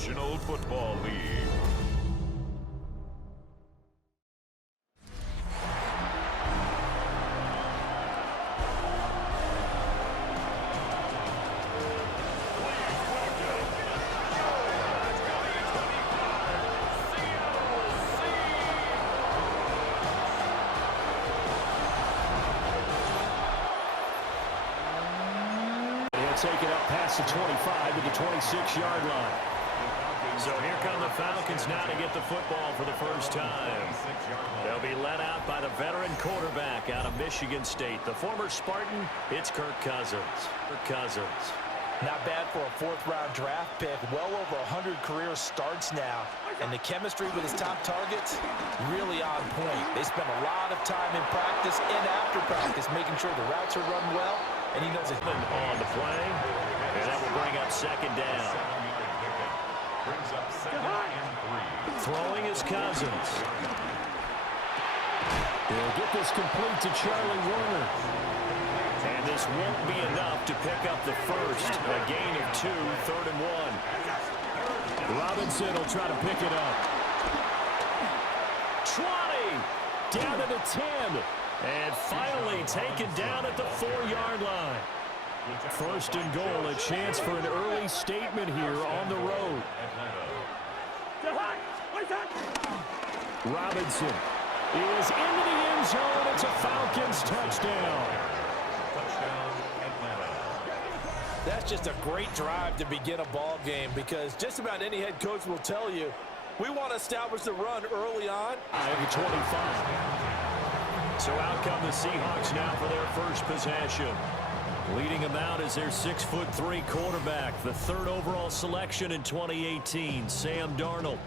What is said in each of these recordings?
National Football League. Take it up past the 25 to the 26-yard line. So here come the Falcons now to get the football for the first time. They'll be led out by the veteran quarterback out of Michigan State. The former Spartan, it's Kirk Cousins. Not bad for a fourth-round draft pick. Well over 100 career starts now. And the chemistry with his top targets, really on point. They spend a lot of time in practice and after practice making sure the routes are run well. And he knows it. On the play, and that will bring up second down. Throwing is Cousins. He'll get this complete to Charlie Warner. And this won't be enough to pick up the first. A gain of 2, 3rd and 1. Robinson will try to pick it up. 20, down to the 10. And finally taken down at the 4-yard line. First and goal, a chance for an early statement here on the road. Robinson is into the end zone. It's a Falcons touchdown. That's just a great drive to begin a ball game, because just about any head coach will tell you, we want to establish the run early on. The 25. So out come the Seahawks now for their first possession. Leading them out is their 6'3" quarterback, the 3rd overall selection in 2018, Sam Darnold.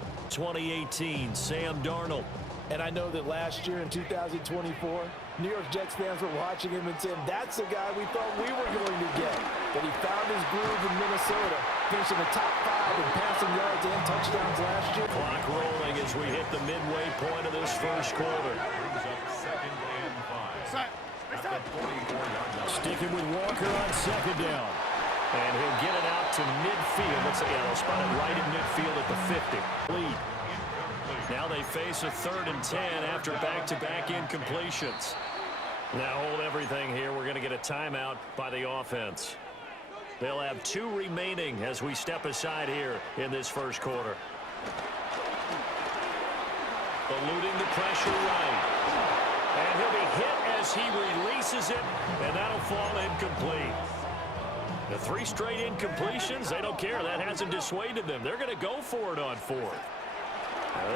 And I know that last year in 2024, New York Jets fans were watching him and saying, that's the guy we thought we were going to get. But he found his groove in Minnesota, finishing the top 5 in passing yards and touchdowns last year. Clock rolling as we hit the midway point of this first quarter. Sticking with Walker on second down. And he'll get it out to midfield. They'll spot it right in midfield at the 50. Lead. Now they face a 3rd and 10 after back-to-back incompletions. Now hold everything here. We're going to get a timeout by the offense. They'll have 2 remaining as we step aside here in this first quarter. Eluding the pressure right. And he'll be hit as he releases it, and that'll fall incomplete. The 3 straight incompletions, they don't care. That hasn't dissuaded them. They're going to go for it on 4th.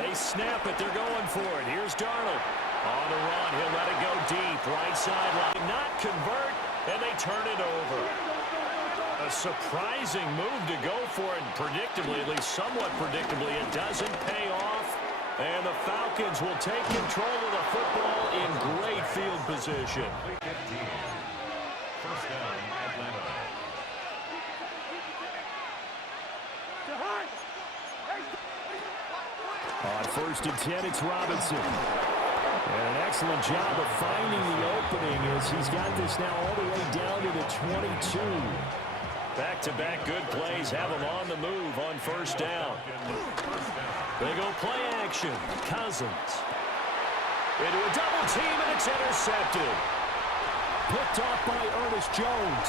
They snap it. They're going for it. Here's Darnold. On the run. He'll let it go deep. Right sideline. Not convert, and they turn it over. A surprising move to go for it. Predictably, at least somewhat predictably, it doesn't pay off. And the Falcons will take control of the football in great field position. First down, Atlanta. On 1st and 10, it's Robinson. And an excellent job of finding the opening as he's got this now all the way down to the 22. Back-to-back good plays have him on the move on 1st down. They go play action. Cousins. Into a double team, and it's intercepted. Picked off by Ernest Jones.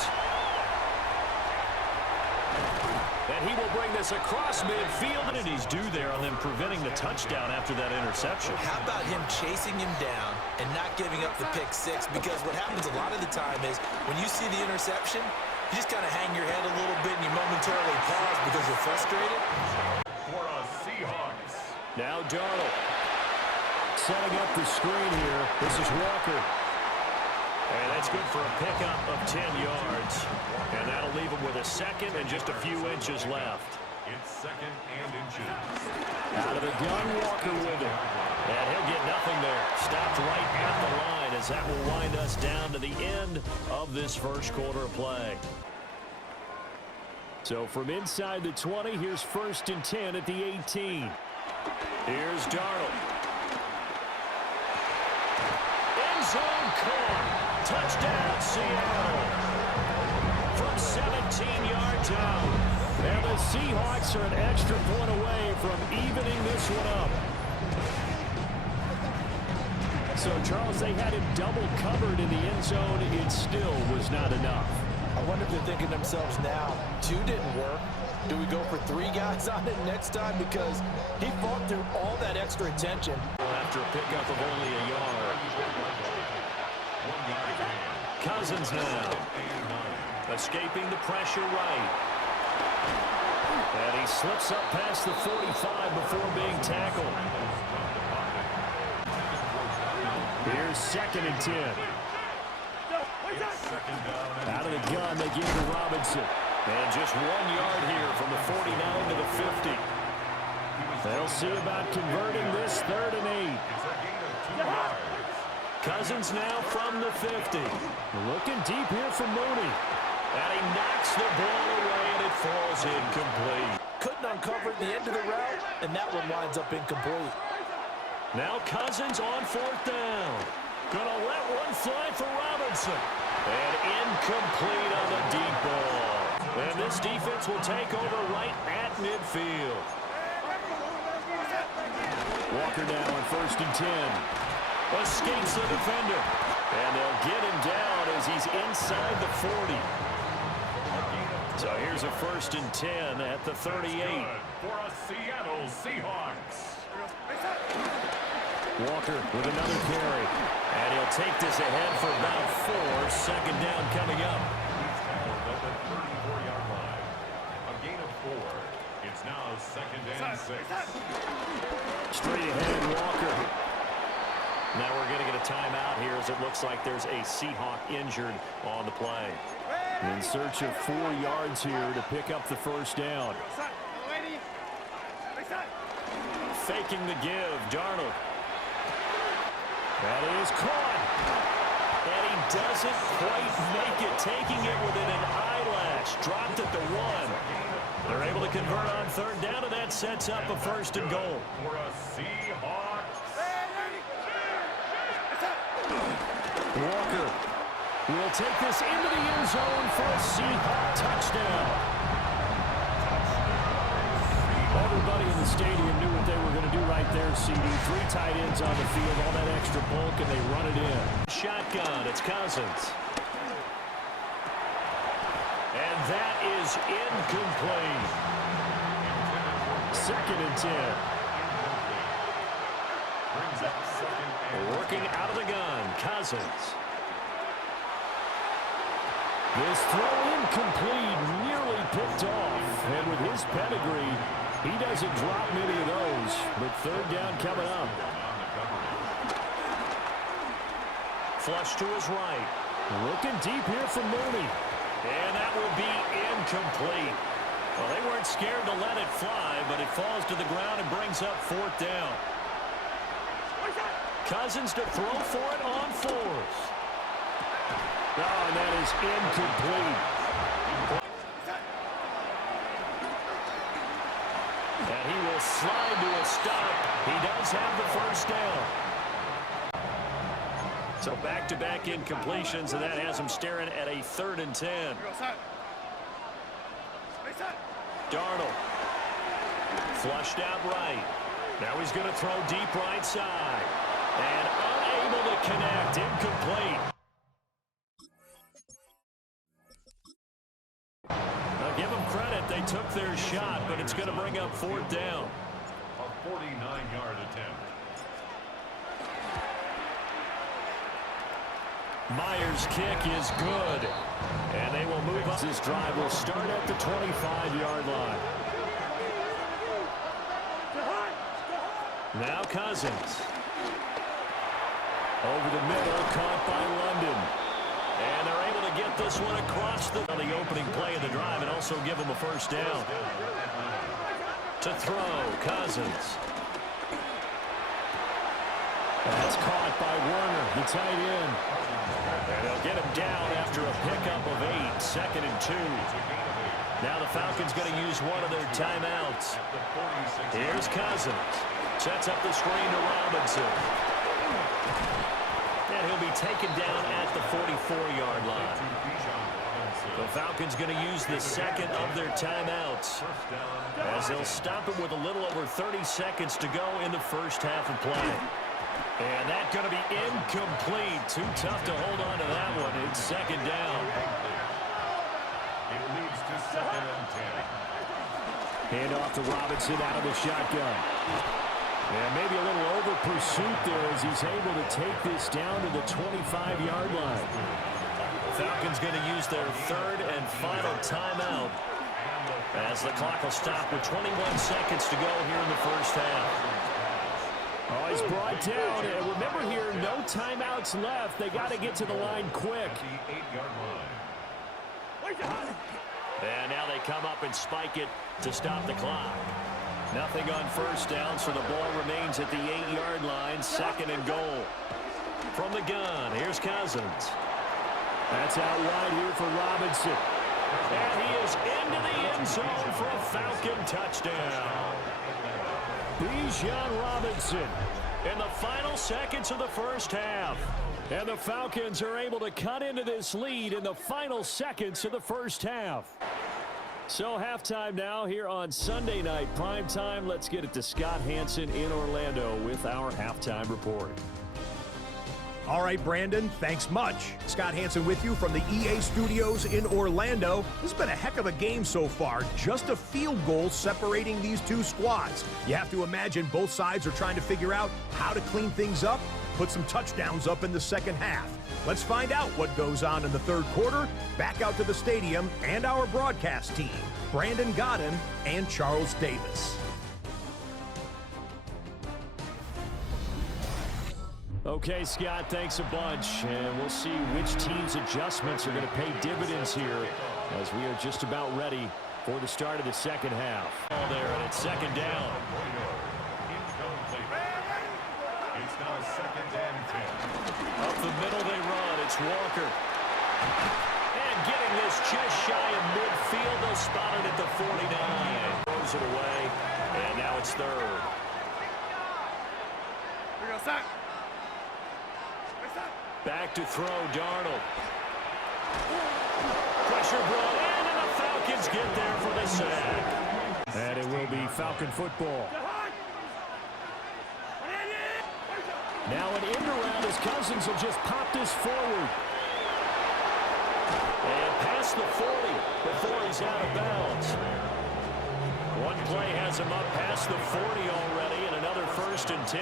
And he will bring this across midfield, and he's due there on them preventing the touchdown after that interception. How about him chasing him down and not giving up the pick 6? Because what happens a lot of the time is when you see the interception, you just kind of hang your head a little bit and you momentarily pause because you're frustrated. For a Seahawks. Now Darnold. Setting up the screen here. This is Walker. And that's good for a pickup of 10 yards. And that'll leave him with a second and just a few inches left. It's 2nd and inches. Out of the gun, Walker with it. And he'll get nothing there. Stopped right at the line as that will wind us down to the end of this first quarter of play. So from inside the 20, here's 1st and 10 at the 18. Here's Darnold. End zone caught. Touchdown, Seattle. From 17 yards out. And the Seahawks are an extra point away from evening this one up. So, Charles, they had him double covered in the end zone. It still was not enough. I wonder if they're thinking to themselves now, 2 didn't work. Do we go for 3 guys on it next time? Because he fought through all that extra attention. After a pickup of only a yard. Cousins now. Escaping the pressure right. And he slips up past the 45 before being tackled. Here's 2nd and 10. Out of the gun, they give to Robinson. And just 1 yard here from the 49 to the 50. They'll see about converting this 3rd and 8. Cousins now from the 50. Looking deep here for Mooney. And he knocks the ball away, and it falls incomplete. Couldn't uncover at the end of the route, and that one winds up incomplete. Now Cousins on 4th down. Gonna let one fly for Robinson. And incomplete on the deep ball. And this defense will take over right at midfield. Walker now on 1st and 10. Escapes the defender. And they'll get him down as he's inside the 40. So here's a 1st and 10 at the 38. For a Seattle Seahawks. Walker with another carry. And he'll take this ahead for about 4. 2nd down coming up. He's tackled at the 34-yard line. A gain of 4. It's now 2nd and 6. Straight ahead, Walker. Now we're going to get a timeout here as it looks like there's a Seahawk injured on the play. In search of 4 yards here to pick up the 1st down. Faking the give, Darnold. That is caught. And he doesn't quite make it, taking it within an eyelash. Dropped at the 1. They're able to convert on 3rd down, and that sets up a 1st and goal. For a Seahawks. Walker will take this into the end zone for a Seahawk touchdown. Everybody in the stadium knew what they were going to do right there, CD. 3 tight ends on the field, all that extra bulk, and they run it in. Shotgun, it's Cousins. And that is incomplete. 2nd and 10. Brings up 2nd and Working out of the gun, Cousins. This throw incomplete, nearly picked off. And with his pedigree, he doesn't drop many of those. But 3rd down coming up. Flush to his right. Looking deep here for Mooney. And that will be incomplete. Well, they weren't scared to let it fly, but it falls to the ground and brings up 4th down. Cousins to throw for it on 4th. Oh, and that is incomplete. And he will slide to a stop. He does have the 1st down. So back-to-back incompletions, and that has him staring at a 3rd and 10. Darnold. Flushed out right. Now he's going to throw deep right side. And unable to connect. Incomplete. Now give them credit. They took their shot, but it's going to bring up 4th down. a 49-yard attempt. Myers' kick is good. And they will move up. This drive will start at the 25-yard line. Now Cousins. Over the middle, caught by London. And they're able to get this one across the opening play of the drive and also give them a 1st down. To throw, Cousins. That's caught by Werner, the tight end. And they'll get him down after a pickup of 8, 2nd and 2. Now the Falcons going to use one of their timeouts. Here's Cousins. Sets up the screen to Robinson. And he'll be taken down at the 44-yard line. The Falcons going to use the second of their timeouts as they'll stop it with a little over 30 seconds to go in the first half of play. And that's going to be incomplete. Too tough to hold on to that one. It's second down. It leads to 2nd and 10. Hand off to Robinson out of the shotgun. And maybe a little over pursuit there as he's able to take this down to the 25-yard line. Falcons going to use their third and final timeout as the clock will stop with 21 seconds to go here in the first half. Oh, he's brought down. And remember here, no timeouts left. They got to get to the line quick. The 8-yard line. And now they come up and spike it to stop the clock. Nothing on first down, so the ball remains at the 8-yard line, 2nd and goal. From the gun, here's Cousins. That's out wide here for Robinson. And he is into the end zone for a Falcon touchdown. Bijan Robinson. In the final seconds of the first half. And the Falcons are able to cut into this lead in the final seconds of the first half. So halftime now here on Sunday night primetime. Let's get it to Scott Hanson in Orlando with our halftime report. All right, Brandon, thanks much. Scott Hanson with you from the EA Studios in Orlando. This has been a heck of a game so far. Just a field goal separating these two squads. You have to imagine both sides are trying to figure out how to clean things up, put some touchdowns up in the second half. Let's find out what goes on in the third quarter. Back out to the stadium and our broadcast team, Brandon Godden and Charles Davis. Okay, Scott, thanks a bunch. And we'll see which team's adjustments are going to pay dividends here as we are just about ready for the start of the second half. Ball there, and it's second down. It's now 2nd and 10. Up the middle they run. It's Walker. And getting this just shy of midfield. They'll spot it at the 49. Throws it away, and now it's third. Back to throw, Darnold. Pressure brought in, and the Falcons get there for the sack. And it will be Falcon football. Now an end around as Cousins will just pop this forward. And past the 40 before he's out of bounds. One play has him up past the 40 already, and another 1st and 10.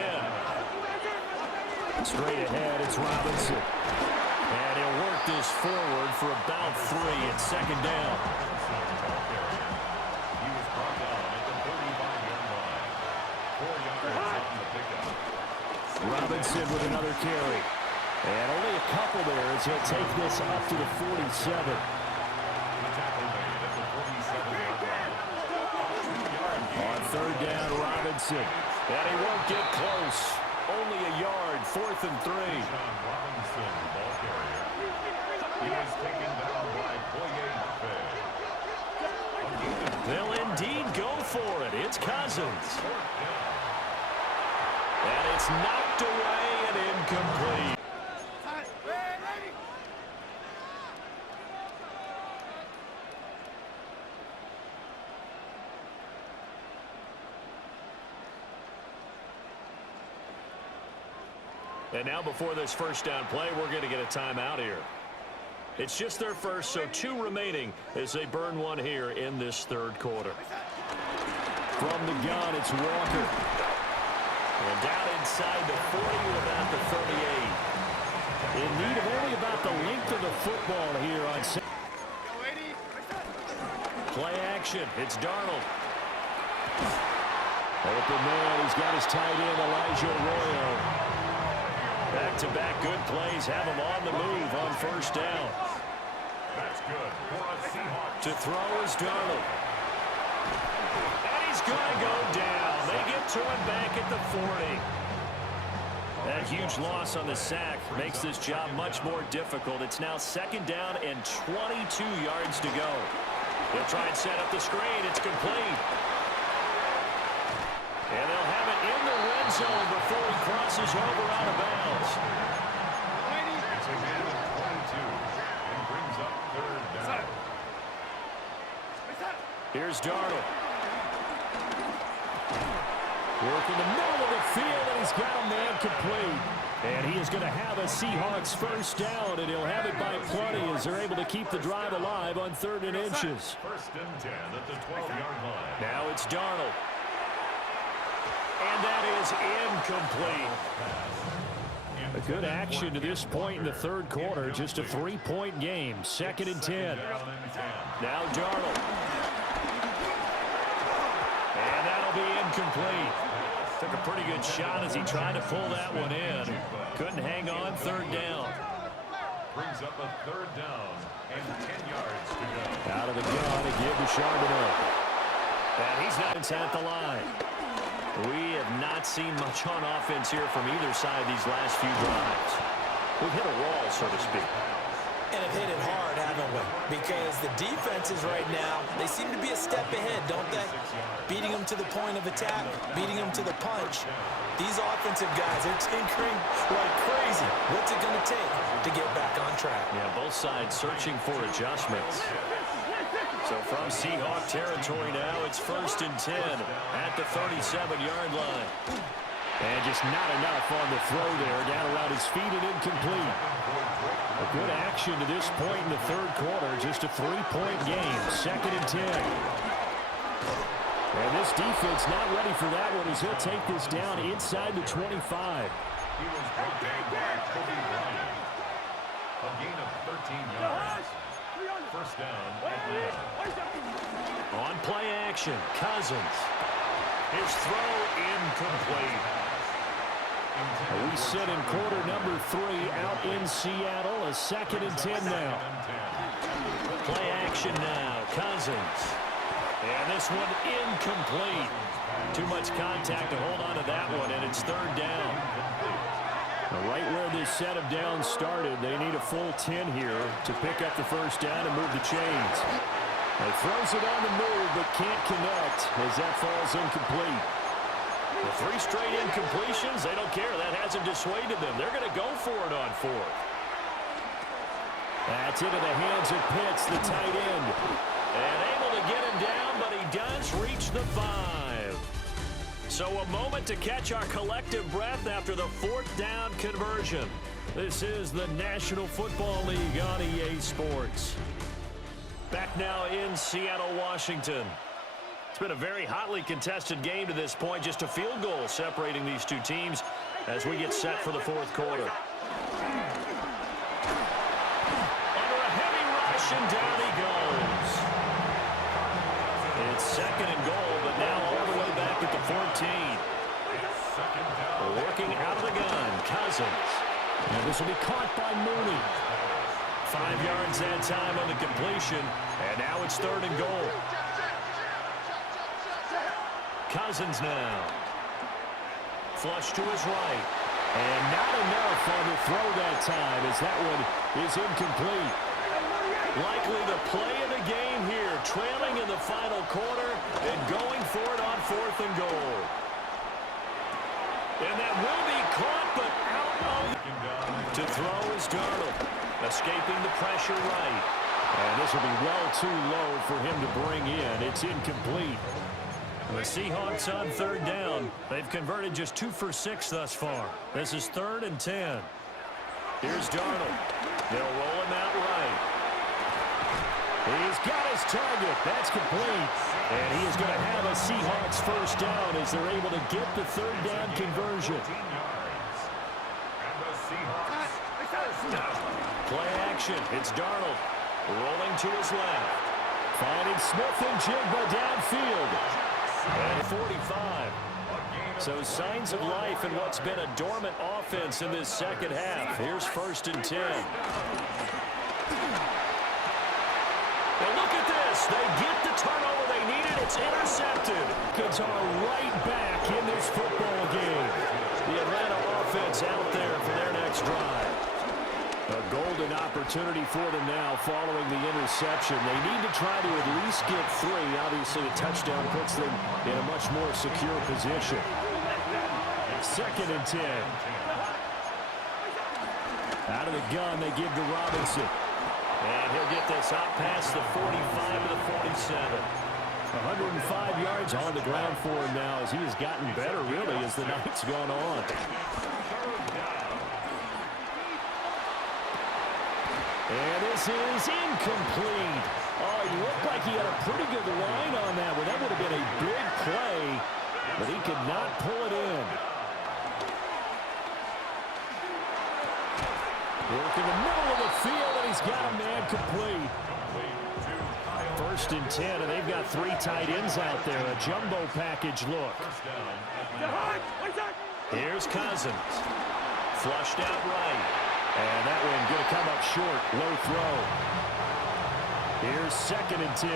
Straight ahead, it's Robinson. And he'll work this forward for about 3. It's second down. He was brought down at the 35-yard line. 4 yards on the pickup. Robinson with another carry. And only a couple there as he'll take this up to the 47. The tackle made at the 47-yard line. 2 yards. On third down, Robinson. And he won't get close. Only a yard, 4th and 3. Robinson, ball carrier. He is taken down by Boye. They'll indeed go for it. It's Cousins. And it's knocked away and incomplete. And now before this first down play, we're going to get a timeout here. It's just their first, so 2 remaining as they burn one here in this third quarter. From the gun, it's Walker. And down inside the 40 to about the 38. In need of only about the length of the football here on play action. It's Darnold. Open man. He's got his tight end, Elijah Arroyo. Back-to-back good plays have him on the move on first down. That's good for a Seahawks. To throw is Darnold. And he's going to go down. They get to him back at the 40. That huge loss on the sack makes this job much more difficult. It's now second down and 22 yards to go. They'll try and set up the screen. It's complete. And they'll have it in the red zone before he crosses over out of bounds. It's a gain of 22 and brings up third down. Here's Darnold. Working the middle of the field, and he's got a man complete. And he is going to have a Seahawks first down, and he'll have it by plenty as they're able to keep the drive alive on 3rd and inches. First and 10 at the 12-yard line. Now it's Darnold. And that is incomplete. A good action to this point in the 3rd quarter. Just a 3-point game. 2nd and 10. Now Darnold. And that'll be incomplete. Took a pretty good shot as he tried to pull that one in. Couldn't hang on. 3rd down. Brings up a 3rd down and 10 yards to go. Out of the gun to give to Charbonnet. And he's not at the line. We have not seen much on offense here from either side these last few drives. We've hit a wall, so to speak. And have hit it hard, haven't we? Because the defenses right now, they seem to be a step ahead, don't they? Beating them to the point of attack, beating them to the punch. These offensive guys are tinkering like crazy. What's it going to take to get back on track? Yeah, both sides searching for adjustments. So from Seahawk territory now, it's 1st and 10 at the 37-yard line. And just not enough on the throw there. Down around his feet and incomplete. A good action to this point in the 3rd quarter. Just a 3-point game. 2nd and 10. And this defense not ready for that one as he'll take this down inside the 25. He was brought down by Kobe Bryant. A gain of 13 yards. First down. On play action, Cousins. His throw incomplete. We sit in quarter number 3 out in Seattle. A 2nd and 10 now. Play action now, Cousins. And this one incomplete. Too much contact to hold on to that one, and it's 3rd down. Right where this set of downs started, they need a full 10 here to pick up the first down and move the chains. He throws it on the move, but can't connect as that falls incomplete. The 3 straight incompletions, they don't care. That hasn't dissuaded them. They're going to go for it on 4th. That's into the hands of Pitts, the tight end. And able to get him down, but he does reach the 5. So a moment to catch our collective breath after the 4th down conversion. This is the National Football League on EA Sports. Back now in Seattle, Washington. It's been a very hotly contested game to this point. Just a field goal separating these two teams as we get set for the 4th quarter. Under a heavy rush, and down he goes. It's 2nd and goal, but now all the way back at the 14. Working out of the gun, Cousins. And this will be caught by Mooney. 5 yards that time on the completion, and now it's 3rd and goal. Cousins now. Flush to his right. And not enough on the throw that time as that one is incomplete. Likely the play of the game here, trailing in the final quarter and going for it on 4th and goal. And that will be caught, but out of... To throw is Darnold, escaping the pressure right. And this will be well too low for him to bring in. It's incomplete. The Seahawks on 3rd down. They've converted just 2 for 6 thus far. This is 3rd and 10. Here's Darnold. They'll roll him out right. He's got his target. That's complete. And he is going to have a Seahawks first down as they're able to get the 3rd down conversion. Play action. It's Darnold. Rolling to his left. Finding Smith and Jigba downfield. And 45. So signs of life in what's been a dormant offense in this second half. Here's 1st and 10. And look at this. They get the turnover they needed. It's intercepted. Falcons are right back in this football game. The Atlanta offense out there for their next drive. A golden opportunity for them now following the interception. They need to try to at least get 3. Obviously, a touchdown puts them in a much more secure position. 2nd and 10. Out of the gun, they give to Robinson. And he'll get this out past the 45 to the 47. 105 yards on the ground for him now as he has gotten better, really, as the night's gone on. And this is incomplete. Oh, he looked like he had a pretty good line on that one. That would have been a big play, but he could not pull it in. Work in the middle of the field, and he's got a man complete. 1st and 10, and they've got 3 tight ends out there. A jumbo package look. Here's Cousins. Flushed out right. And that one going to come up short. Low throw. Here's 2nd and 10.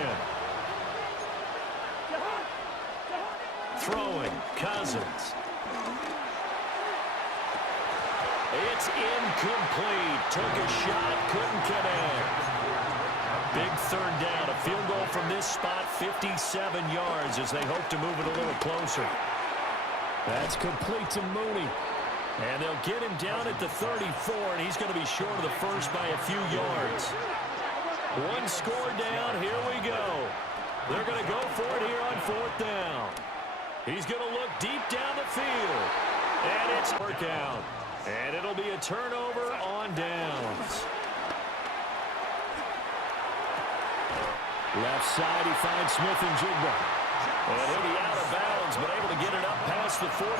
Throwing. Cousins. It's incomplete. Took a shot. Couldn't connect. Big 3rd down. A field goal from this spot. 57 yards as they hope to move it a little closer. That's complete to Mooney. And they'll get him down at the 34, and he's going to be short of the first by a few yards. 1 score down. Here we go. They're going to go for it here on 4th down. He's going to look deep down the field. And it's work out. And it'll be a turnover on downs. Left side, he finds Smith and Jigba. And he'll be out of bounds, but able to get it up past the 45.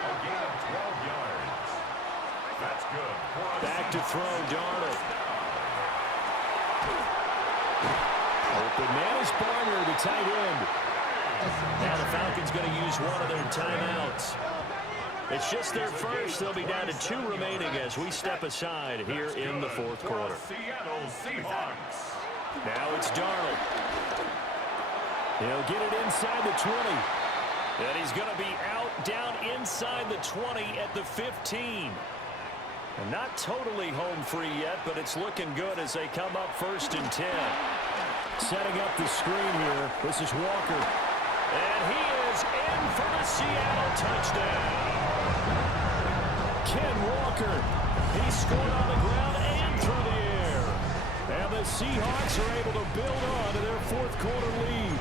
A gain of 12 yards. That's good. Back to throw, Darnold. Open man is Barner, the tight end. Now the Falcons going to use one of their timeouts. It's just their first. They'll be down to 2 remaining as we step aside here in the 4th quarter. Seattle Seahawks. Now it's Darnold. He'll get it inside the 20. And he's going to be out down inside the 20 at the 15. And not totally home free yet, but it's looking good as they come up 1st and 10. Setting up the screen here. This is Walker. And he is in for the Seattle touchdown. Ken Walker. He scored on the ground and through the air. And the Seahawks are able to build on to their 4th quarter lead.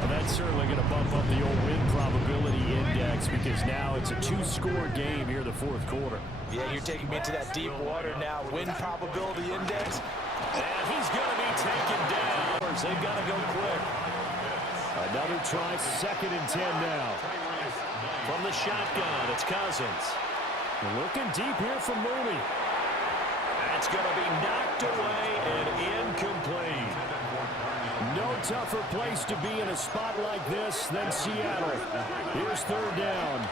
Well, that's certainly going to bump up the old win probability index because now it's a 2-score game here in the 4th quarter. Yeah, you're taking me into that deep water now. Win probability index. And he's going to be taken down. They've got to go quick. Another try, 2nd and 10 now. From the shotgun, it's Cousins. Looking deep here for Mooney. That's going to be knocked away and incomplete. No tougher place to be in a spot like this than Seattle. Here's 3rd down.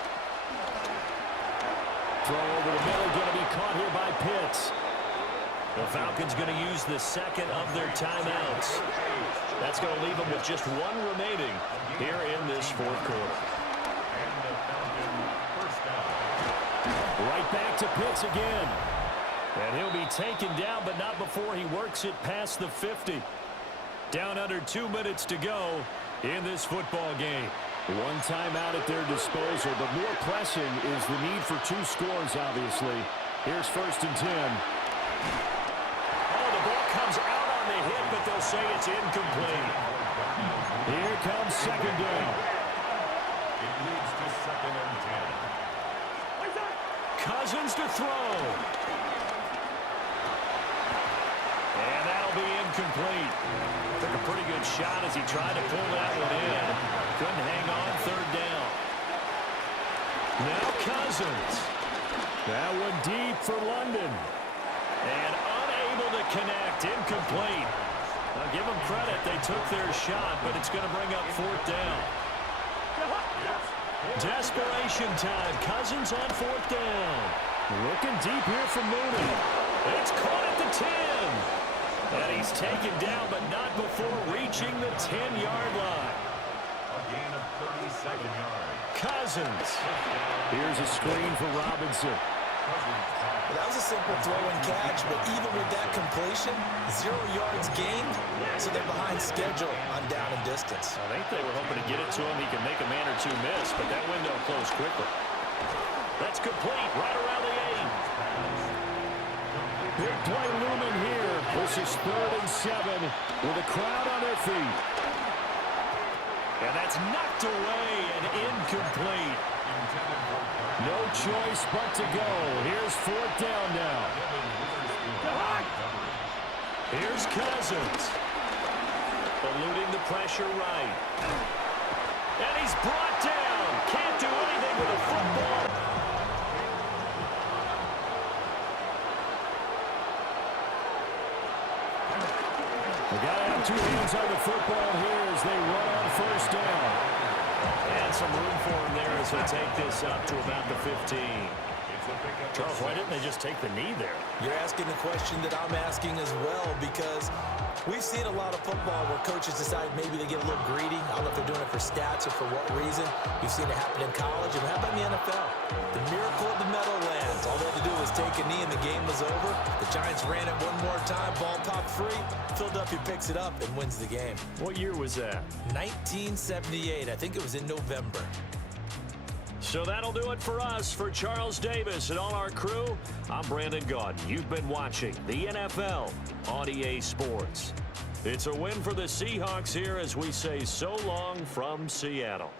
Throw over the middle, going to be caught here by Pitts. The Falcons going to use the 2nd of their timeouts. That's going to leave them with just 1 remaining here in this 4th quarter. Right back to Pitts again. And he'll be taken down, but not before he works it past the 50. Down under 2 minutes to go in this football game. 1 timeout at their disposal, but more pressing is the need for 2 scores, obviously. Here's 1st and 10. Oh, the ball comes out on the hit, but they'll say it's incomplete. Here comes 2nd down. It leads to 2nd and 10. Cousins to throw. And that'll be incomplete. Took a pretty good shot as he tried to pull that one in. Couldn't hang on 3rd down. Now Cousins. That one deep for London. And unable to connect. Incomplete. Now give them credit. They took their shot, but it's going to bring up 4th down. Desperation time. Cousins on 4th down. Looking deep here for Mooney. It's caught at the 10. And he's taken down, but not before reaching the 10-yard line. A gain of 37 yards. Cousins. Here's a screen for Robinson. Well, that was a simple throw and catch, but even with that completion, 0 yards gained, so they're behind schedule on down and distance. I think they were hoping to get it to him. He can make a man or 2 miss, but that window closed quickly. That's complete right around the 8. Big play looming here. The This is 3rd and 7 with a crowd on their feet. And that's knocked away and incomplete. No choice but to go. Here's 4th down now. Here's Cousins. Eluding the pressure right. And he's brought down. Can't do anything with the football. They got to have 2 hands on the football here as they run on 1st down. And some room for him there as they take this up to about the 15. Charles, why didn't they just take the knee there? You're asking the question that I'm asking as well, because we've seen a lot of football where coaches decide maybe they get a little greedy. I don't know if they're doing it for stats or for what reason. We've seen it happen in college, and how about in the NFL? The miracle of the Meadowlands. All they had to do was take a knee and the game was over. The Giants ran it one more time, ball popped free. Philadelphia picks it up and wins the game. What year was that? 1978. I think it was in November. So that'll do it for us. For Charles Davis and all our crew, I'm Brandon Gaudin. You've been watching the NFL on EA Sports. It's a win for the Seahawks here as we say so long from Seattle.